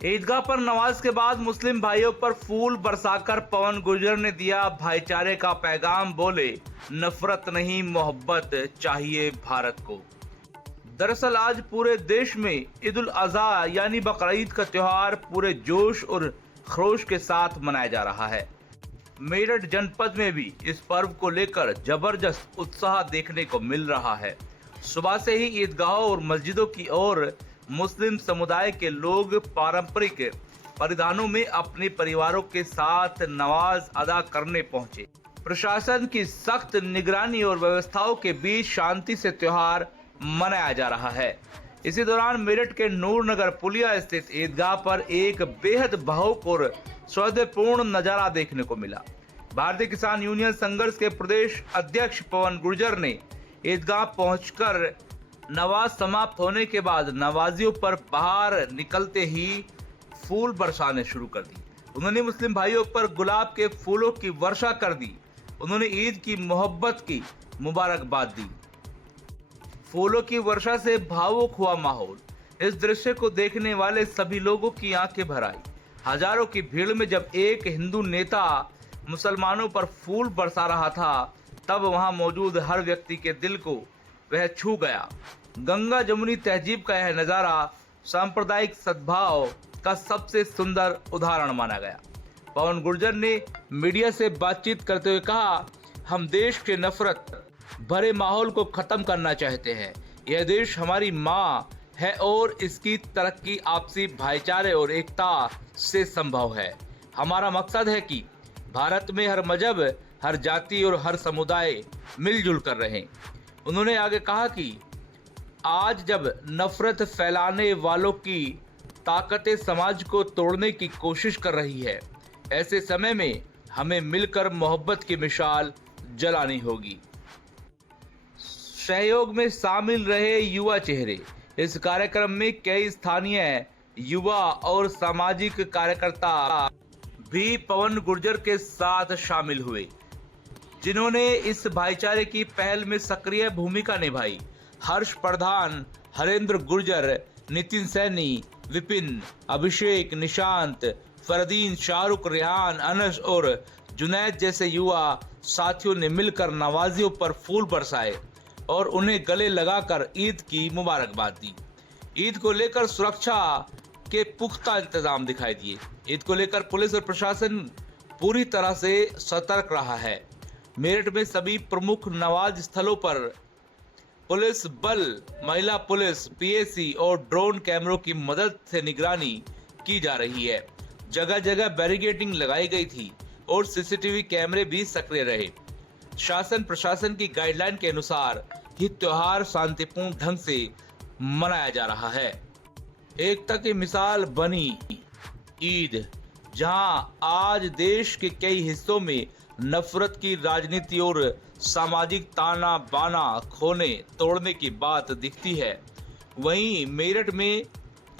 ईदगाह पर नमाज के बाद मुस्लिम भाइयों पर फूल बरसाकर पवन गुर्जर ने दिया भाईचारे का पैगाम। बोले, नफरत नहीं मोहब्बत चाहिए भारत को। दरअसल आज पूरे देश में ईद उल अजहा यानी बकरा ईद का त्योहार पूरे जोश और खरोश के साथ मनाया जा रहा है। मेरठ जनपद में भी इस पर्व को लेकर जबरदस्त उत्साह देखने को मिल रहा है। सुबह से ही ईदगाहों और मस्जिदों की ओर मुस्लिम समुदाय के लोग पारंपरिक परिधानों में अपने परिवारों के साथ नमाज अदा करने पहुंचे। प्रशासन की सख्त निगरानी और व्यवस्थाओं के बीच शांति से त्योहार मनाया जा रहा है। इसी दौरान मेरठ के नूर नगर पुलिया स्थित ईदगाह पर एक बेहद भावुक और सौहार्दपूर्ण नजारा देखने को मिला। भारतीय किसान यूनियन संघर्ष के प्रदेश अध्यक्ष पवन गुर्जर ने ईदगाह पहुंचकर नमाज समाप्त होने के बाद नमाजियों पर बाहर निकलते ही फूल बरसाने शुरू कर दी। उन्होंने मुस्लिम भाइयों पर गुलाब के फूलों की वर्षा कर दी। उन्होंने ईद की मोहब्बत की मुबारकबाद दी। फूलों की वर्षा से भावुक हुआ माहौल। इस दृश्य को देखने वाले सभी लोगों की आंखें भर आई। हजारों की भीड़ में जब एक हिंदू नेता मुसलमानों पर फूल बरसा रहा था, तब वहां मौजूद हर व्यक्ति के दिल को वह छू गया। गंगा जमुनी तहजीब का यह नजारा सांप्रदायिक सद्भाव का सबसे सुंदर उदाहरण माना गया। पवन गुर्जर ने मीडिया से बातचीत करते हुए कहा, हम देश के नफरत भरे माहौल को खत्म करना चाहते हैं। यह देश हमारी माँ है और इसकी तरक्की आपसी भाईचारे और एकता से संभव है। हमारा मकसद है कि भारत में हर मजहब, हर जाति और हर समुदाय मिलजुल कर रहें। उन्होंने आगे कहा कि आज जब नफरत फैलाने वालों की ताकतें समाज को तोड़ने की कोशिश कर रही है, ऐसे समय में हमें मिलकर मोहब्बत की मिसाल जलानी होगी। सहयोग में शामिल रहे युवा चेहरे। इस कार्यक्रम में कई स्थानीय युवा और सामाजिक कार्यकर्ता भी पवन गुर्जर के साथ शामिल हुए, जिन्होंने इस भाईचारे की पहल में सक्रिय भूमिका निभाई। हर्ष प्रधान, हरेंद्र गुर्जर, नितिन सैनी, विपिन, अभिषेक, निशांत, फरदीन, शाहरुख, रेहान, अनस और जुनैद जैसे युवा साथियों ने मिलकर नवाजियों पर फूल बरसाए और उन्हें गले लगाकर ईद की मुबारकबाद दी। ईद को लेकर सुरक्षा के पुख्ता इंतजाम दिखाई दिए। ईद को लेकर पुलिस और प्रशासन पूरी तरह से सतर्क रहा है। मेरठ में सभी प्रमुख नमाज स्थलों पर पुलिस बल, महिला पुलिस, पीएसी और ड्रोन कैमरों की मदद से निगरानी की जा रही है। जगह जगह बैरिकेडिंग लगाई गई थी और सीसीटीवी कैमरे भी सक्रिय रहे। शासन प्रशासन की गाइडलाइन के अनुसार ये त्योहार शांतिपूर्ण ढंग से मनाया जा रहा है। एकता की मिसाल बनी ईद, जहां आज देश के कई हिस्सों में नफरत की राजनीति और सामाजिक ताना बाना खोने तोड़ने की बात दिखती है, वहीं मेरठ में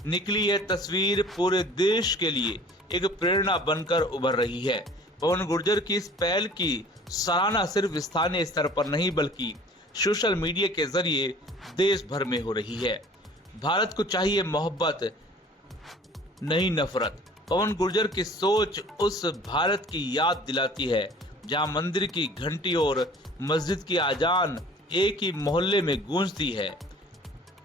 निकली यह तस्वीर पूरे देश के लिए एक प्रेरणा बनकर उभर रही है। पवन गुर्जर की इस पहल की सराहना सिर्फ स्थानीय स्तर पर नहीं बल्कि सोशल मीडिया के जरिए देश भर में हो रही है। भारत को चाहिए मोहब्बत नहीं नफरत। पवन गुर्जर की सोच उस भारत की याद दिलाती है जहां मंदिर की घंटी और मस्जिद की आजान एक ही मोहल्ले में गूंजती है,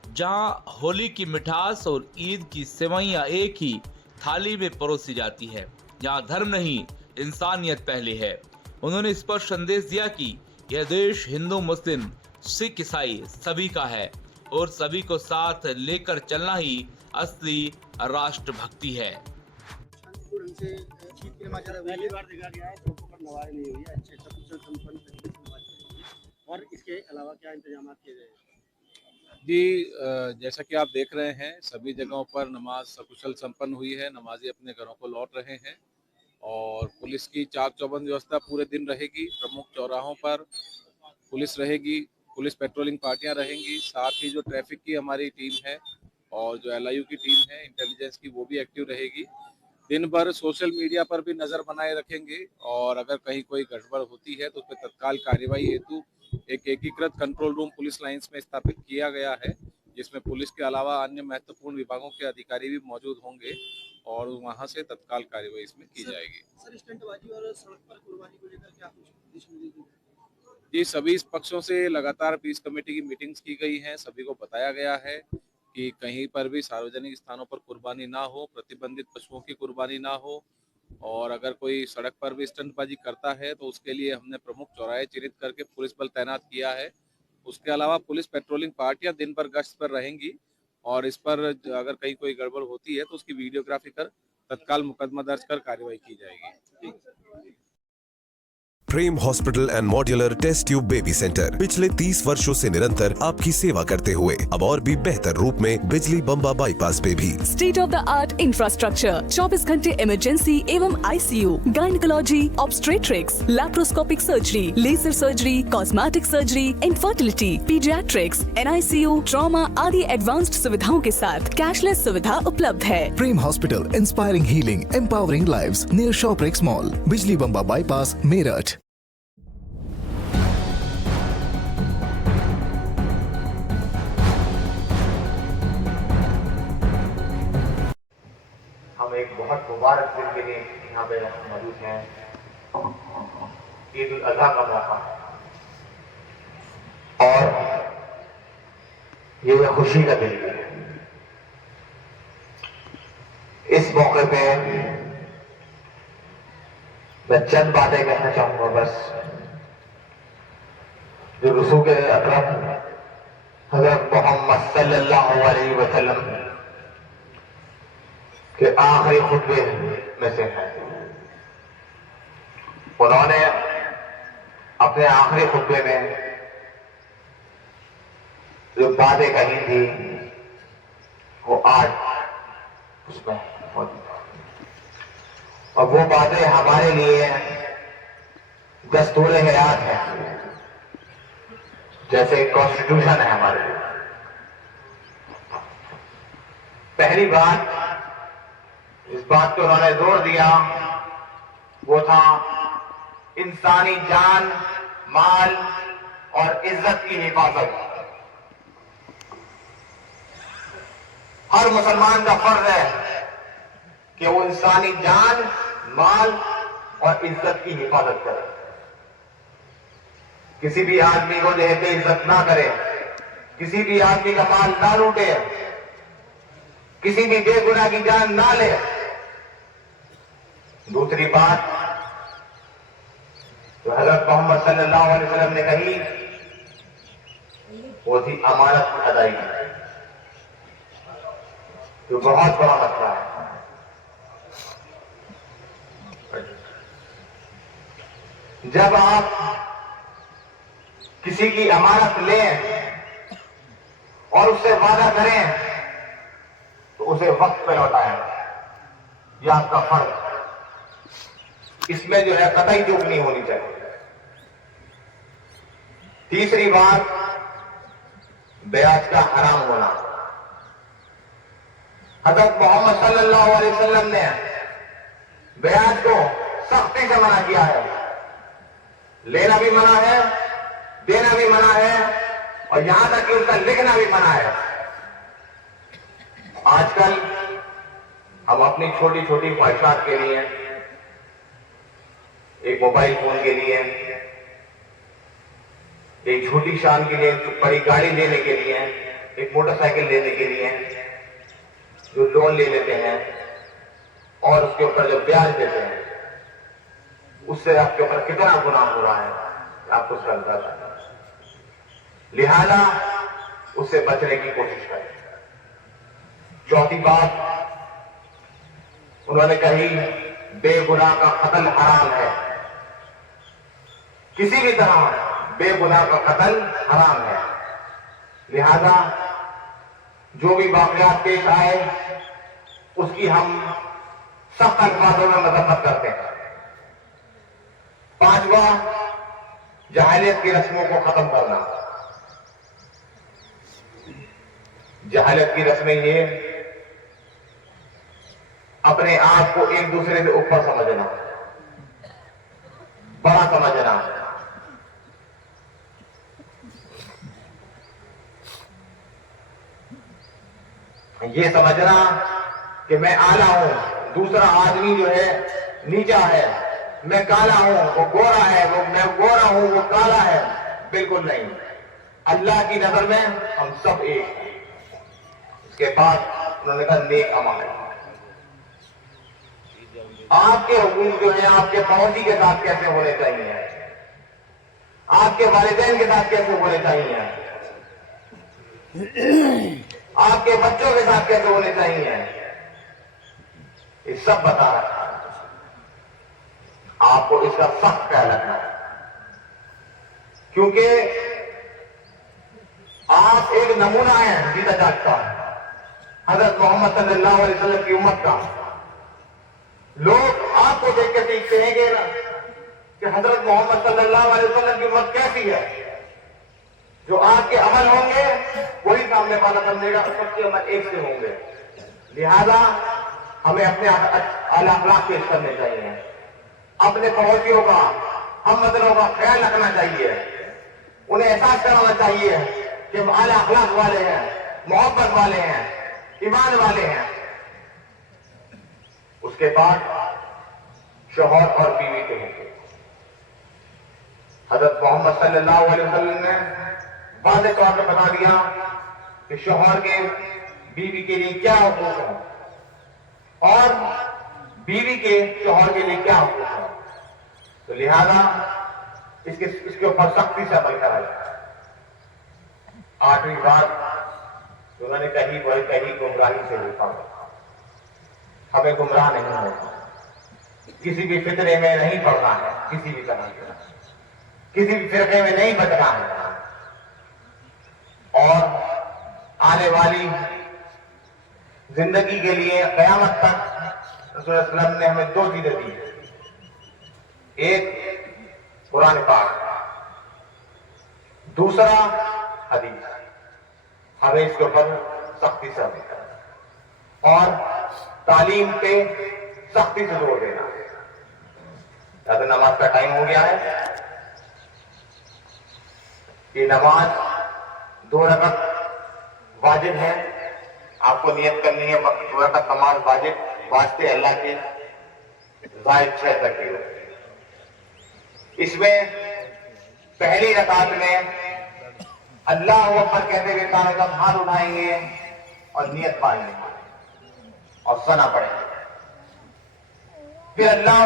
जहां होली की मिठास और ईद की सेवइयां एक ही थाली में परोसी जाती है, जहां धर्म नहीं इंसानियत पहले है। उन्होंने स्पष्ट संदेश दिया कि यह देश हिंदू, मुस्लिम, सिख, ईसाई सभी का है और सभी को साथ लेकर चलना ही असली राष्ट्रभक्ति है। पहली बार देखा गया है लोगों पर नवाज नहीं हुई है, अच्छे सकुशल संपन्न तरीके से नवाज करी है। और इसके अलावा क्या इंतजाम किए गए हैं? जी, जैसा कि आप देख रहे हैं सभी जगहों पर नमाज सकुशल संपन्न हुई है। नमाजी अपने घरों को लौट रहे हैं और पुलिस की चाक चौबंद व्यवस्था पूरे दिन रहेगी। प्रमुख चौराहों पर पुलिस रहेगी, पुलिस पेट्रोलिंग पार्टियां रहेंगी। साथ ही जो ट्रैफिक की हमारी टीम है और जो एलआईयू की टीम है इंटेलिजेंस की, वो भी एक्टिव रहेगी। दिन भर सोशल मीडिया पर भी नजर बनाए रखेंगे और अगर कहीं कोई गड़बड़ होती है तो उस पर तत्काल कार्रवाई हेतु एक एकीकृत कंट्रोल रूम पुलिस लाइंस में स्थापित किया गया है, जिसमें पुलिस के अलावा अन्य महत्वपूर्ण विभागों के अधिकारी भी मौजूद होंगे और वहां से तत्काल कार्रवाई इसमें की जाएगी। सर स्टंटबाजी और सड़क पर कुर्बानी को लेकर क्या कुछ दिशा ये सभी पक्षों से लगातार पीस कमेटी की मीटिंग्स की गई हैं। सभी को बताया गया है कि कहीं पर भी सार्वजनिक स्थानों पर कुर्बानी ना हो, प्रतिबंधित पशुओं की कुर्बानी ना हो, और अगर कोई सड़क पर भी स्टंटबाजी करता है तो उसके लिए हमने प्रमुख चौराहे चिन्हित करके पुलिस बल तैनात किया है। उसके अलावा पुलिस पेट्रोलिंग पार्टियां दिन भर गश्त पर रहेंगी और इस पर अगर कहीं कोई गड़बड़ होती है तो उसकी वीडियोग्राफी कर तत्काल मुकदमा दर्ज कर कार्रवाई की जाएगी। Prem hospital and modular test tube baby center पिछले 30 वर्षों से निरंतर आपकी सेवा करते हुए अब और भी बेहतर रूप में बिजली बम्बा बाईपास पे भी state of the art infrastructure, 24 घंटे इमरजेंसी एवं ICU, gynecology, obstetrics, laparoscopic surgery, laser surgery, cosmetic surgery, infertility, pediatrics, NICU, trauma आदि एडवांस्ड सुविधाओं के साथ कैशलेस सुविधा उपलब्ध है। Prem hospital, inspiring healing, empowering lives, near Shoprix mall, Bijli Bamba bypass, Meerut. हम एक बहुत मुबारक दिन के लिए यहाँ पे मौजूद हैं। ईद उल अजहा का मौका और ये खुशी का दिन है। इस मौके पे मैं चंद बातें कहना चाहूंगा बस, जो रसूल अकरम हज़रत मोहम्मद सल्लल्लाहु अलैहि वसल्लम के आखिरी खुतबे में से है। उन्होंने अपने आखिरी खुतबे में जो बातें कही थी वो आज उसमें मौजूद है, और वो बातें हमारे लिए दस्तूर हयात है, जैसे कॉन्स्टिट्यूशन है हमारे लिए। पहली बात, इस बात को उन्होंने जोर दिया, वो था इंसानी जान, माल और इज्जत की हिफाजत। हर मुसलमान का फर्ज है कि वो इंसानी जान, माल और इज्जत की हिफाजत करे। किसी भी आदमी को जो है बेइज्जत ना करे, किसी भी आदमी का माल ना लूटे, किसी भी बेगुनाह की जान ना ले। दूसरी बात जो हज़रत मोहम्मद सल्लल्लाहु अलैहि वसल्लम ने कही वो थी अमानत की अदायगी, जो बहुत बड़ा मसला है। जब आप किसी की अमानत लें और उससे वादा करें तो उसे वक्त पे लौटाएं, यह आपका फर्ज। इसमें जो है कतई चूक नहीं होनी चाहिए। तीसरी बात, ब्याज का हराम होना। हज़रत मोहम्मद सल्लल्लाहु अलैहि वसल्लम ने ब्याज को सख्ती से मना किया है। लेना भी मना है, देना भी मना है, और यहां तक कि उसका लिखना भी मना है। आजकल हम अपनी छोटी छोटी ख्वाहिशात के लिए, एक मोबाइल फोन के लिए, एक छोटी शान के लिए, बड़ी गाड़ी लेने के लिए, एक मोटरसाइकिल लेने के लिए जो लोन ले लेते हैं और उसके ऊपर जो ब्याज देते हैं, उससे आपके ऊपर कितना गुनाह हो रहा है आपको उसका अंदाजा है। लिहाजा उससे बचने की कोशिश करें। चौथी बात उन्होंने कही, बेगुनाह का कत्ल हराम है। किसी भी तरह बेगुनाह का कत्ल हराम है। लिहाजा जो भी वाकयात पेश आए उसकी हम सख्त अल्फाजों में मजम्मत करते हैं। पांचवा, जहालियत की रस्मों को खत्म करना। जहालियत की रस्में ये अपने आप को एक दूसरे से ऊपर समझना, बड़ा समझना, ये समझना कि मैं आला हूं, दूसरा आदमी जो है नीचा है, मैं काला हूं वो गोरा है, वो मैं गोरा हूं वो काला है, बिल्कुल नहीं। अल्लाह की नजर में हम सब एक हैं। इसके बाद उन्होंने कहा नेक अमाल, आपके हुकूक जो है आपके पड़ोसी के साथ कैसे होने चाहिए, आपके वालिदैन के साथ कैसे होने चाहिए, आपके बच्चों के साथ कैसे होने चाहिए, ये सब बता रहा है। आपको इसका सख्त ख्याल रखना है, क्योंकि आप एक नमूना हैं जीता जागता हजरत मोहम्मद सल्लल्लाहु अलैहि वसल्लम की उम्मत का। लोग आपको देख के सीखते हैं कि कि हजरत मोहम्मद सल्लल्लाहु अलैहि वसल्लम की उम्मत कैसी है। जो आपके अमल होंगे वही सामने वाला समझेगा, सबके अमल एक से होंगे। लिहाजा हमें अपने आला अखलाक पेश करने चाहिए, अपने पड़ोसियों का, हम मतलों का ख्याल रखना चाहिए, उन्हें एहसास कराना चाहिए कि हम आला अखलाक वाले हैं, मोहब्बत वाले हैं, ईमान वाले हैं। उसके बाद शौहर और बीवी के हैं। हजरत मोहम्मद सल्लल्लाहु अलैहि वसल्लम ने वाज़ेह तौर पर बता दिया कि शौहर के बीवी के लिए क्या हुकूक है और बीवी के शौहर के लिए क्या हुकूक है। तो लिहाजा इसके ऊपर सख्ती से अमल करा जाए। आठवीं बात उन्होंने कही वही कही, गुमराही से रोका। हमें गुमराह नहीं होना, किसी भी फितरे में नहीं पड़ना है, किसी भी तरह से किसी भी फिरके में नहीं बचना है। और आने वाली जिंदगी के लिए कयामत तक रसूल सल्लल्लाहु अलैहि वसल्लम ने हमें दो चीजें दी, एक कुरान पाक, दूसरा हदीस। हमें इसके ऊपर सख्ती से अमल करना और तालीम पे सख्ती से जोर देना। अगर नमाज का टाइम हो गया है, ये नमाज 2 रकअत वाजिब है, आपको नियत करनी है 2 रकअत नमाज वाजिब, वास्ते अल्लाह के जायद 6 तकबीर। इसमें पहली रकात में अल्लाह अकबर कहते हुए कायदम हाथ उठाएंगे और नियत बांधेंगे और सना पड़ेंगे। फिर अल्लाह